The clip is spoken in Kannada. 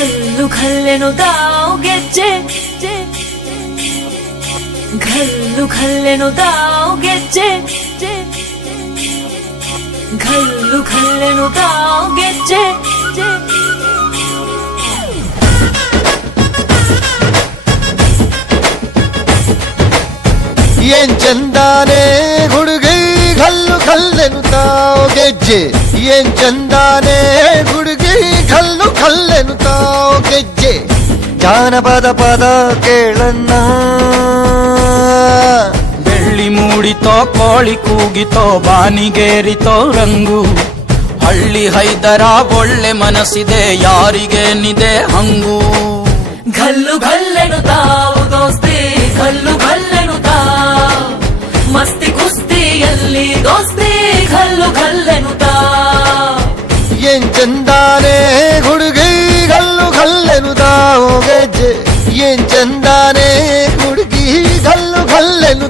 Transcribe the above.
갈로 갈래노 다오겠지 갈로 갈래노 다오겠지 갈로 갈래노 다오겠지 ஏன் சந்தானே கொடுகை கல்லு கல்லெனு தாவுகெஜ்ஜி ஏன் சந்தானே குடு ಕಲ್ಲೆನು ತಾವು ಗೆಜ್ಜೆ. ಜಾನಪದ ಪದ ಕೇಳನ್ನ ಬೆಳ್ಳಿ ಮೂಡಿತೋ ಕೋಳಿ ಕೂಗಿತೋ ಬಾನಿಗೇರಿತೋ ರಂಗು. ಹಳ್ಳಿ ಹೈದರ ಒಳ್ಳೆ ಮನಸ್ಸಿದೆ ಯಾರಿಗೇನಿದೆ ಹಂಗು. ಘಲ್ಲು ಘಲ್ಲೆನು ತಾವು ದೋಸ್ತಿ ಘಲ್ಲು ಘಲ್ಲೆನು ತಾವು. ಮಸ್ತಿ ಕುಸ್ತಿಯಲ್ಲಿ ದೋಸ್ತಿ ಘಲ್ಲು ಘಲ್ಲೆನು ತಾವು. ಏನ್ ಚಂದಾನೆ ಹುಡುಗಿ ಕಲ್ಲು ಕಲ್ಲೆನು ತಾವು ಗೆಜ್ಜೆ ಏನ್ ಚಂದಾನೆ ಹುಡುಗಿ ಕಲ್ಲು ಕಲ್ಲೆನು